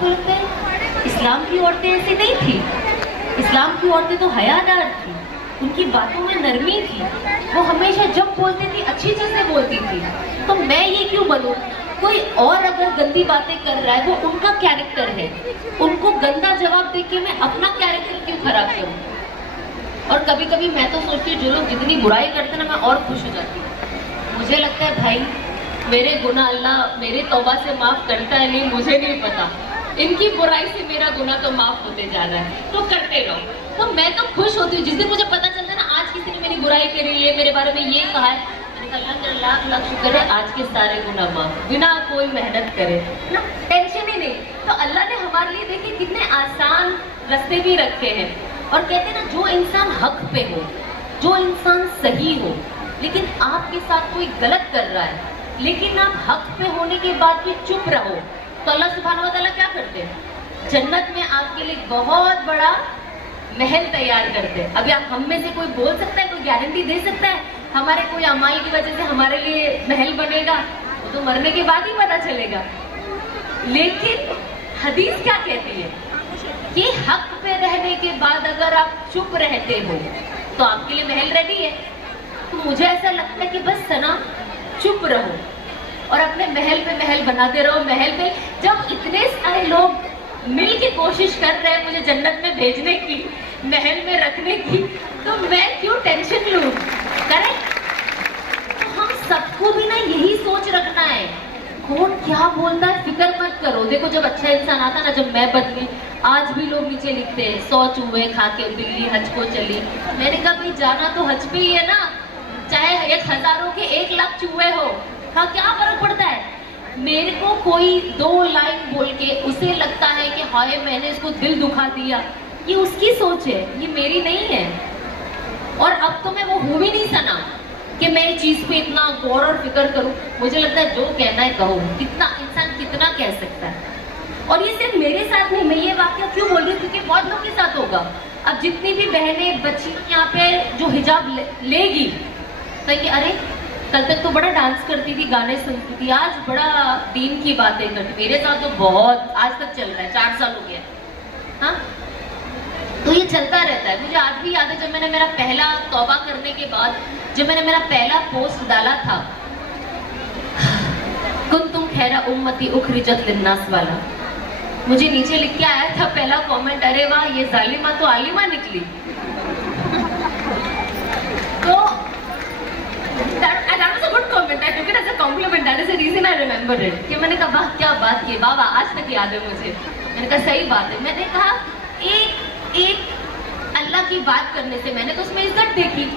آپ کو لگتا ہے اسلام کی عورتیں ایسی نہیں تھی؟ اسلام کی عورتیں تو حیادار تھی، ان کی باتوں میں نرمی تھی، وہ ہمیشہ جب بولتی تھی اچھی چیزیں بولتی تھی. تو میں یہ کیوں بنوں؟ کوئی اور اگر گندی باتیں کر رہا ہے وہ ان کا کیریکٹر ہے، ان کو گندا جواب دے کے میں اپنا کیریکٹر کیوں خراب کروں؟ اور کبھی کبھی میں تو سوچتی ہوں جو لوگ جتنی برائی کرتے ہیں نا میں اور خوش ہو جاتی ہوں. مجھے لگتا ہے بھائی میرے گناہ اللہ میرے توبہ سے معاف کرتا ہے نہیں مجھے نہیں پتا، ان کی برائی سے میرا گناہ تو معاف ہوتے جا رہا ہے، تو کرتے رہو. تو میں تو خوش ہوتی ہوں جس دن مجھے پتا چلتا ہے نا آج کسی نے میری برائی کری ہے، میرے بارے میں یہ کہا ہے، میں نے کہا اللہ کا لاکھ لاکھ شکر ہے آج کے سارے گناہ معاف بنا کوئی محنت کرے نا، ٹینشن ہی نہیں. تو اللہ نے ہمارے لیے دیکھیں کتنے آسان راستے بھی رکھے ہیں. اور کہتے ہیں نا جو انسان حق پہ ہو، جو انسان صحیح ہو، لیکن آپ کے ساتھ کوئی غلط کر رہا ہے لیکن آپ حق پہ ہونے کے بعد بھی چپ رہو، تو اللہ سبحانہ وتعالیٰ کیا کرتے ہیں؟ جنت میں آپ کے لیے بہت بڑا محل تیار کرتے ہیں. ابھی آپ ہم میں سے کوئی بول سکتا ہے، کوئی گارنٹی دے سکتا ہے ہمارے کوئی اعمال کی وجہ سے ہمارے لیے محل بنے گا؟ وہ تو مرنے کے بعد ہی پتا چلے گا. لیکن حدیث کیا کہتی ہے کہ حق پہ رہنے کے بعد اگر آپ چپ رہتے ہو تو آپ کے لیے محل ریڈی ہے. تو مجھے ایسا لگتا ہے کہ بس سنا چپ رہو اور اپنے محل پہ محل بناتے رہو. محل پہ جب اتنے سارے لوگ مل کے کوشش کر رہے ہیں مجھے جنت میں بھیجنے کی، محل میں رکھنے کی، تو میں کیوں ٹینشن لوں؟ کریکٹ؟ تو ہم سب کو بھی نا یہی سوچ رکھنا ہے، کون کیا بولتا ہے فکر مت کرو. دیکھو جب اچھا انسان آتا نا، جب میں بدلی، آج بھی لوگ نیچے لکھتے ہیں 100 چوہے کھا کے بلی حج کو چلی. میں نے کہا بھائی جانا تو حج پہ ہی ہے نا، چاہے 1000 کے 1 لاکھ چوہے ہو، ہاں کیا فرق پڑتا ہے؟ میرے کو کوئی 2 لائن بول کے اسے لگتا ہے کہ ہائے میں نے اس کو دل دکھا دیا، یہ اس کی سوچ ہے، یہ میری نہیں ہے. اور اب تو میں وہ ہو بھی نہیں سنا کہ میں اس چیز پہ اتنا غور اور فکر کروں. مجھے لگتا ہے جو کہنا ہے کہو، کتنا انسان کتنا کہہ سکتا ہے. اور یہ صرف میرے ساتھ نہیں، میں یہ واقعہ کیوں بول رہی ہوں کیونکہ بہت لوگوں کے ساتھ ہوگا. اب جتنی بھی بہنیں بچی یہاں پہ جو حجاب لے گی کہ ارے کل تک تو بڑا ڈانس کرتی تھی، گانے سنتی تھی، آج بڑا دین کی باتیں کرتی. میرے ساتھ تو بہت آج تک چل رہا ہے، 4 سال ہو گیا. ہاں تو یہ چلتا رہتا ہے. مجھے آج بھی یاد ہے جب میں نے میرا پہلا توبہ کرنے کے بعد جب میں نے میرا پہلا پوسٹ ڈالا تھا کنتم خیر امتی اخرجت للناس والا، مجھے نیچے لکھ کے آیا تھا پہلا کامنٹ، ارے واہ یہ ظالمہ تو عالمہ نکلی. تو that was a good comment. I took it as a compliment. That is the reason I remember it. کہ میں نے کہا واہ کیا بات کی، واہ واہ آج تک یاد ہے مجھے. میں نے کہا صحیح بات ہے. میں نے کہا ایک اللہ کی بات کرنے سے میں نے تو اس میں عزت دیکھی.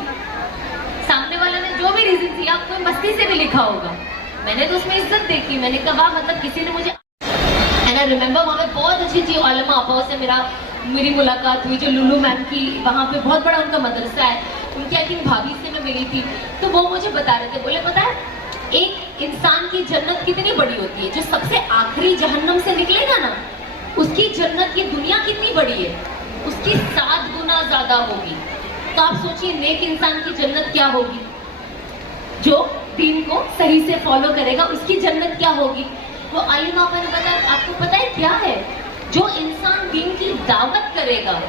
سامنے والا نے جو بھی ریزن دیا کوئی مستی سے بھی لکھا ہوگا، میں نے تو اس میں عزت دیکھی. میں نے کہا واہ مطلب کسی نے مجھے. And I remember وہاں پہ بہت اچھی تھی علماء آپاؤں سے میری ملاقات ہوئی، جو لولو میم کی وہاں پہ بہت بڑا ان کا مدرسہ ہے، ان کی آئی بھابھی سے میں ملی تھی. تو وہ مجھے بتا رہے تھے، بولے پتا ہے ایک انسان کی جنت کتنی بڑی ہوتی ہے، جو سب سے آخری جہنم سے نکلے گا نا اس کی جنت کی دنیا کتنی بڑی ہے، اس کی 7 گنا زیادہ ہوگی. تو آپ سوچئے نیک انسان کی جنت کیا ہوگی، جو دین کو صحیح سے فالو کرے گا اس کی جنت کیا ہوگی. وہ عالم آپا نے بتایا آپ کو پتا ہے کیا ہے، جو انسان دین کی دعوت کرے گا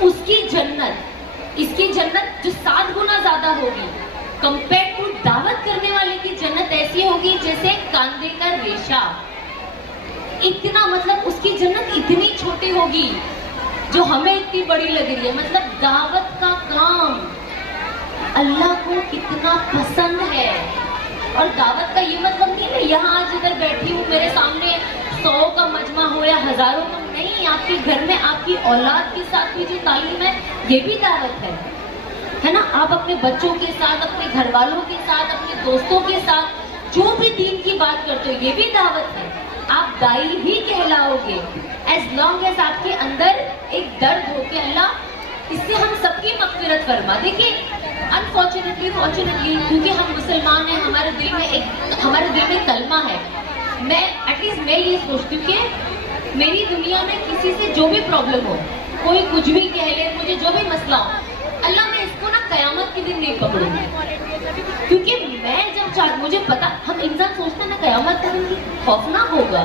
اس کی جنت، اس کی جنت جو 7 گنا زیادہ ہوگی کمپیئر ٹو دعوت کرنے والے کی جنت ایسی ہوگی جیسے کاندھے کا ریشہ. اتنا مطلب اس کی جنت اتنی چھوٹی ہوگی جو ہمیں اتنی بڑی لگ رہی ہے. مطلب دعوت کا کام اللہ کو کتنا پسند ہے. اور دعوت کا یہ مطلب نہیں ہے یہاں آج ادھر بیٹھی ہوں میرے سامنے 100 کا مجمع ہو یا ہزاروں کا نہیں، آپ کے گھر میں آپ کی اولاد کے ساتھ بھی جو تعلیم ہے یہ بھی دعوت ہے نا. آپ اپنے بچوں کے ساتھ، اپنے گھر والوں کے ساتھ، اپنے دوستوں کے ساتھ جو بھی دین کی بات کرتے ہو یہ بھی دعوت ہے. آپ دائی ہی کہلاؤ گے ایز لانگ ایز آپ کے اندر ایک درد ہو کہ اللہ اس سے ہم سب کی مغفرت فرما. دیکھیے انفارچونیٹلی کیونکہ ہم مسلمان ہیں، ہمارے دل میں کلمہ ہے. میں ایٹ لیسٹ میں یہ سوچتی ہوں کہ میری دنیا میں کسی سے جو بھی پرابلم ہو، کوئی کچھ بھی کہہ لے، مجھے جو بھی مسئلہ ہو، اللہ میں اس کو نا قیامت کے دن نہیں پکڑوں گی. کیونکہ میں جب مجھے پتا، ہم انسان سوچتے ہیں نا قیامت کا دن خوفناک ہوگا،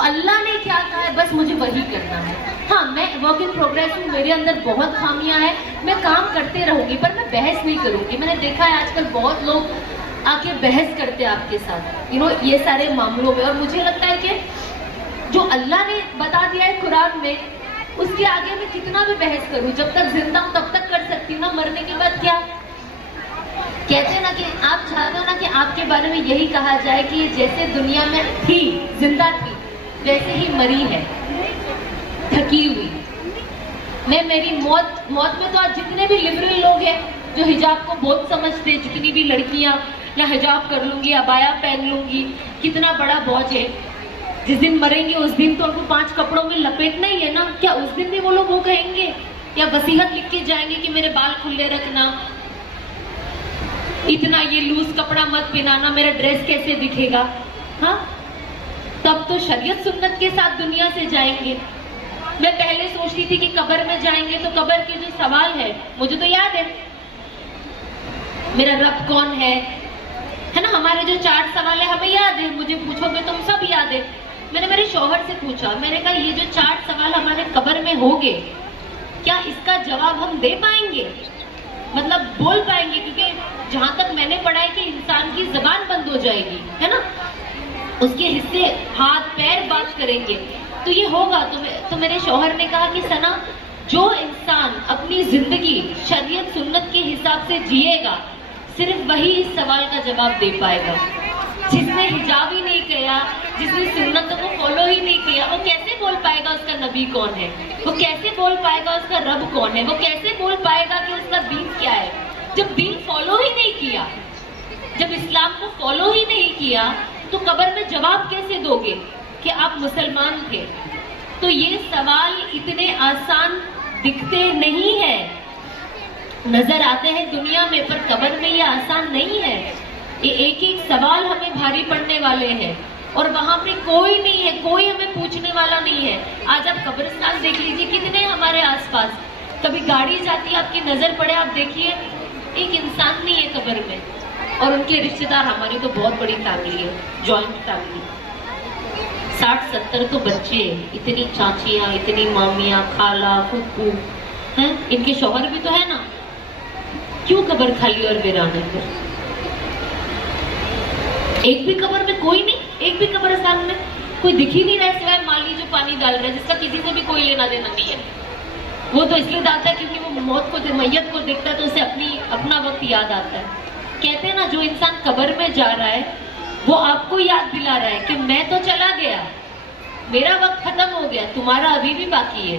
اللہ نے کیا کہا ہے بس مجھے وہی کرنا ہے. ہاں میں ورک ان پروگریس ہوں, میرے اندر بہت خامیاں ہیں, میں کام کرتے رہوں گی پر میں بحث نہیں کروں گی. میں نے دیکھا ہے آج کل بہت لوگ آ کے بحث کرتے ہیں آپ کے ساتھ یہ سارے معاملوں میں, اور مجھے لگتا ہے کہ جو اللہ نے بتا دیا ہے قرآن میں اس کے آگے میں کتنا بھی بحث کروں, جب تک زندہ ہوں تب تک کر سکتی ہوں نا, مرنے کے بعد کیا کہتے ہیں نا کہ آپ چاہتے ہو نا کہ آپ کے بارے میں یہی کہا جائے کہ جیسے دنیا میں تھی, زندہ تھی, ویسے ہی مری ہے, تھکی ہوئی. میں میری موت میں تو آج جتنے بھی لبرل لوگ ہیں جو حجاب کو بہت سمجھتے, جتنی بھی لڑکیاں یا حجاب کر لوں گی, عبایا پہن لوں گی, کتنا بڑا بوجھ ہے. جس دن مریں گے اس دن تو ان کو 5 کپڑوں میں لپیٹنا ہی ہے نا. کیا اس دن بھی وہ لوگ وہ کہیں گے یا وصیت لکھ کے جائیں گے کہ میرے بال کھلے رکھنا, اتنا یہ لوز کپڑا مت پہنانا, میرا ڈریس کیسے دکھے گا. ہاں تب تو شریعت سنت کے ساتھ دنیا سے جائیں گے. میں پہلے سوچتی تھی کہ قبر میں جائیں گے تو قبر کے جو سوال ہے مجھے تو یاد ہے, میرا رب کون ہے نا, ہمارے جو 4 سوال ہے ہمیں یاد ہے, مجھے پوچھو گے تم سب یاد ہے. میں نے میرے شوہر سے پوچھا, میں نے کہا یہ جو 4 سوال ہمارے قبر میں ہوگے کیا اس کا جواب ہم دے پائیں گے, مطلب بول پائیں گے, کیونکہ جہاں تک میں نے پڑھا ہے کہ انسان کی زبان بند ہو جائے گی ہے نا, اس کے حصے ہاتھ پیر بات کریں گے تو یہ ہوگا. تو میرے شوہر نے کہا کہ ثنا, جو انسان اپنی زندگی شریعت سنت کے حساب سے جیے گا صرف وہی اس سوال کا جواب دے پائے گا. جس نے حجاب ہی نہیں کیا, جس نے سنتوں کو فالو ہی نہیں کیا, وہ کیسے بول پائے گا اس کا نبی کون ہے, وہ کیسے بول پائے گا اس کا رب کون ہے, وہ کیسے بول پائے گا کہ اس کا دین کیا ہے. جب دین فالو ہی نہیں کیا, جب اسلام کو فالو ہی نہیں کیا تو قبر میں جواب کیسے دو گے کہ آپ مسلمان تھے. تو یہ سوال اتنے آسان دکھتے نہیں ہیں, نظر آتے ہیں دنیا میں, پر قبر میں یہ آسان نہیں ہے. یہ ایک ایک سوال ہمیں بھاری پڑنے والے ہیں, اور وہاں پہ کوئی نہیں ہے, کوئی ہمیں پوچھنے والا نہیں ہے. آج آپ قبرستان دیکھ لیجیے, کتنے ہمارے آس پاس, کبھی گاڑی جاتی ہے آپ کی نظر پڑے, آپ دیکھیے ایک انسان نہیں ہے قبر میں. اور ان کے رشتے دار, ہماری تو بہت بڑی فیملی ہے, جوائنٹ فیملی, 60-70 تو بچے, اتنی چاچیاں, اتنی مامیاں, خالہ, پھپھو ہیں, ان کے شوہر بھی تو ہے نا. کیوں قبر خالی اور ویران ہے پھر؟ ایک بھی قبر میں کوئی نہیں, ایک بھی قبرستان میں کوئی دکھ ہی نہیں رہا سوائے مالی جو پانی ڈال رہا ہے, جس کا کسی سے بھی کوئی لینا دینا نہیں ہے. وہ تو اس لیے ڈالتا ہے کیونکہ وہ موت کو, میت کو دیکھتا ہے تو اسے اپنا وقت یاد آتا ہے. کہتے ہیں نا جو انسان قبر میں جا رہا ہے وہ آپ کو یاد دلا رہا ہے کہ میں تو چلا گیا, میرا وقت ختم ہو گیا, تمہارا ابھی بھی باقی ہے.